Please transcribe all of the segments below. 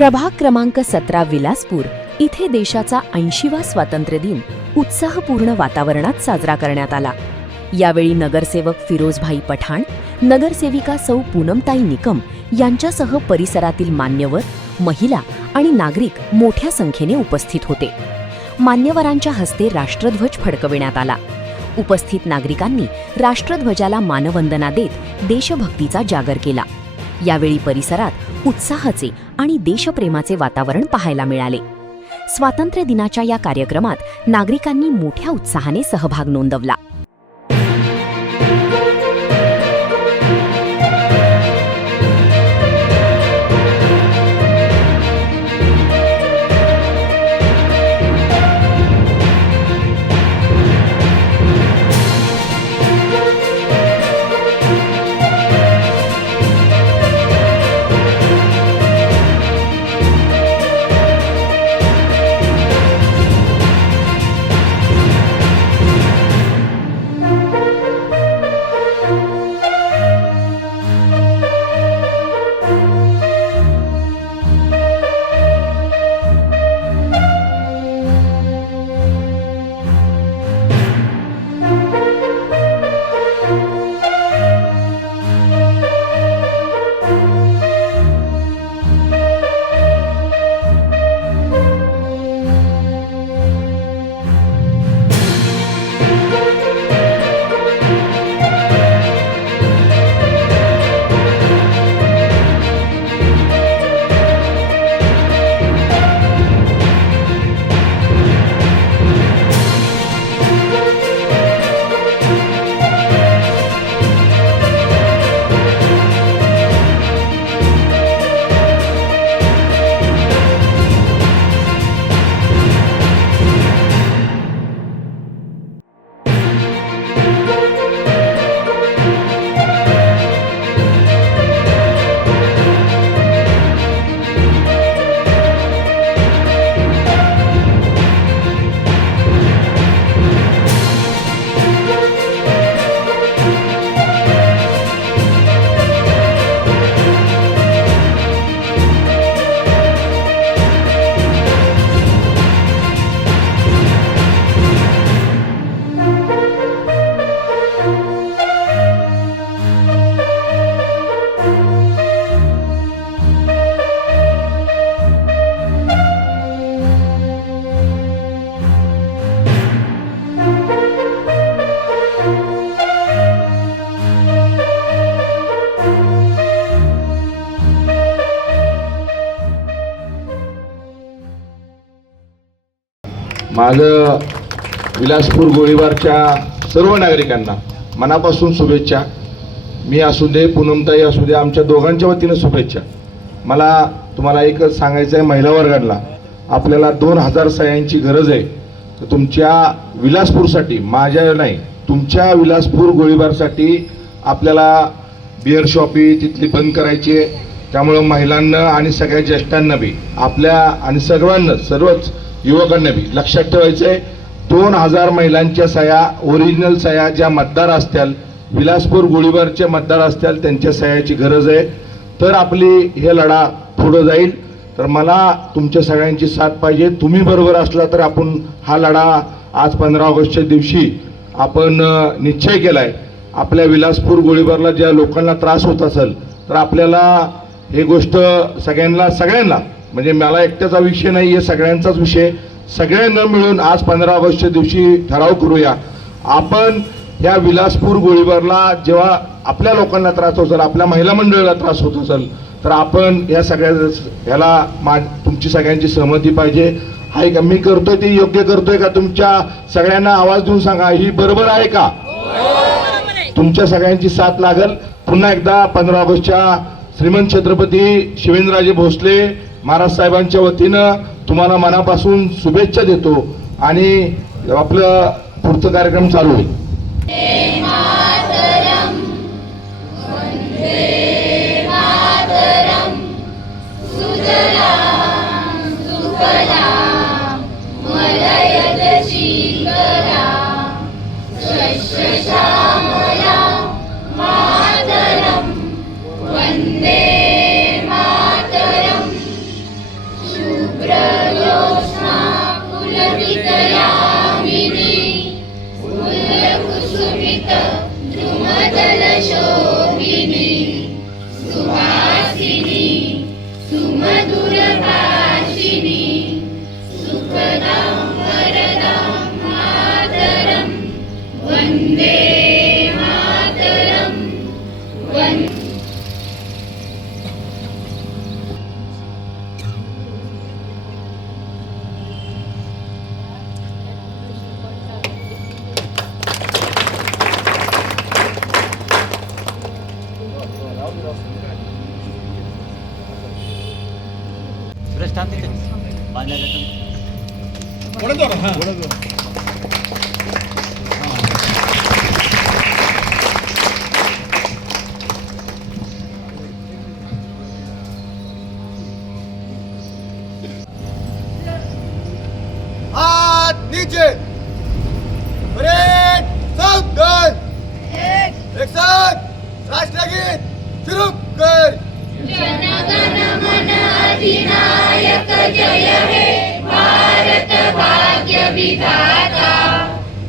प्रभाग क्रमांक 17 विलासपूर इथे देशाचा 80वा स्वातंत्र्य दिन उत्साहपूर्ण वातावरणात साजरा करण्यात आला। यावेळी नगरसेवक फिरोजभाई पठाण, नगरसेविका सौ पूनमताई निकम यांच्यासह परिसरातील मान्यवर, महिला आणि नागरिक मोठ्या संख्येने उपस्थित होते। मान्यवरांच्या हस्ते राष्ट्रध्वज फडकविण्यात आला। उपस्थित नागरिकांनी राष्ट्रध्वजाला मानवंदना देत देशभक्तीचा जागर केला। यावेळी परिसरात उत्साहाचे आणि देशप्रेमाचे वातावरण पाहायला मिळाले। स्वातंत्र्य दिनाच्या या कार्यक्रमात नागरिकांनी मोठ्या उत्साहाने सहभाग नोंदवला। माझं विलासपूर गोळीबारच्या सर्व नागरिकांना मनापासून शुभेच्छा। मी असू दे, पूनमताई असू दे, आमच्या दोघांच्या वतीनं शुभेच्छा। मला तुम्हाला एकच सांगायचं आहे, महिला वर्गाला आपल्याला 2000 सह्यांची गरज आहे। तर तुमच्या विलासपूरसाठी, माझ्या नाही, तुमच्या विलासपूर गोळीबारसाठी आपल्याला बिअर शॉपी तिथली बंद करायची आहे। त्यामुळं महिलांना आणि सगळ्या ज्येष्ठांना बी आपल्या आणि सर्वांना, सर्वच युवकांना बी लक्षात ठेवायचं आहे, 2000 महिलांच्या सह्या, ओरिजिनल सह्या ज्या मतदार असतील, विलासपूर गोळीबारचे मतदार असतील, त्यांच्या सह्याची गरज आहे। तर आपली हे लढा पुढे जाईल। तर मला तुमच्या सगळ्यांची साथ पाहिजे। तुम्ही बरोबर असला तर आपण हा लढा आज 15 ऑगस्टच्या दिवशी आपण निश्चय केलाय। आपल्या विलासपूर गोळीबारला ज्या लोकांना त्रास होत असेल तर आपल्याला हे गोष्ट सगळ्यांना म्हणजे मला एकट्याचा विषय नाही, हे सगळ्यांचाच विषय, सगळ्यांना मिळून आज 15 ऑगस्टच्या दिवशी ठराव करूया। आपण ह्या विलासपूर गोळीबारला जेव्हा आपल्या लोकांना त्रास होत असेल, आपल्या महिला मंडळाला त्रास होत असेल, तर आपण या ह्याला तुमची सगळ्यांची सहमती पाहिजे। हाय का, मी करतोय ते योग्य करतोय का? तुमच्या सगळ्यांना आवाज देऊन सांगा, ही बरोबर आहे का? तुमच्या सगळ्यांची साथ लागल। पुन्हा एकदा 15 ऑगस्टच्या श्रीमंत छत्रपती शिवेंद्रराजे भोसले महाराज साहेबांच्या वतीनं तुम्हाला मनापासून शुभेच्छा देतो आणि आपलं पुढचं कार्यक्रम चालू होईल। द्रुमदल शोभिनी सुहासिनी सुमधुर भाषिणी सुखदां वरदां मातरं वन्दे मातरं वन्दे प्रस्थान तिथे बांधायला हाथ नीचे परेड सावधान एक साथ राष्ट्रगीत शुरू कर जनगण मन अधिनायक जय हे भारत भाग्य विधाता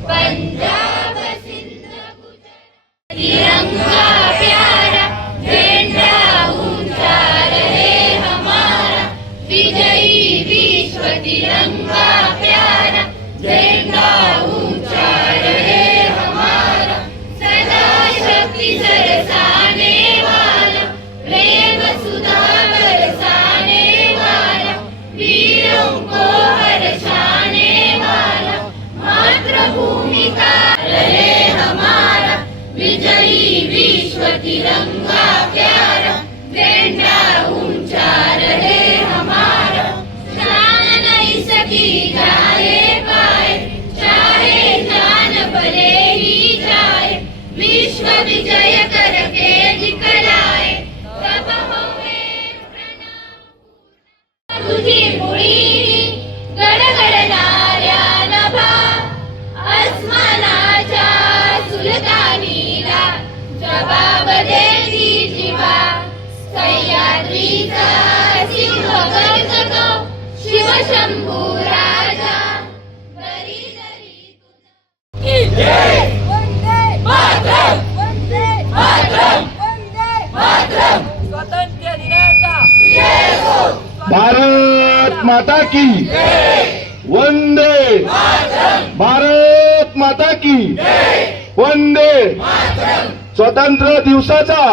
पंजाब सिंध गुजरात तिरंगा प्यारा झंडा ऊंचा रहे हमारा विजयी विश्व तिरंगा प्यारा झंडा ऊंचा रहे हमारा सदा शक्ति बरसाने वाला प्रेम सुधा बरसाने वाला वीरों को हर्षाने वाला मातृभूमि का रहे हमारा विजयी विश्व तिरंगा प्यारा झंडा ऊंचा रहे हमारा शान नहीं सकी जाए पाए चाहे जान भले ही जाए विश्व विजय करके दिखलाए तब होवे प्रणाम तुझी मुळी गडगडणाऱ्या नभा अस्मानाच्या सुलतानीला जबाब देती जिवा सह्याद्रीचा सिंह गर्जतो शिवशंभू राजा बरी जरी तुझा वंदे मातरम वंदे मातरम वंदे मातरम स्वातंत्र्य दिनाचा जय हो भारत माता की वंदे भारत माता की वंदे स्वातंत्र्य दिवसाचा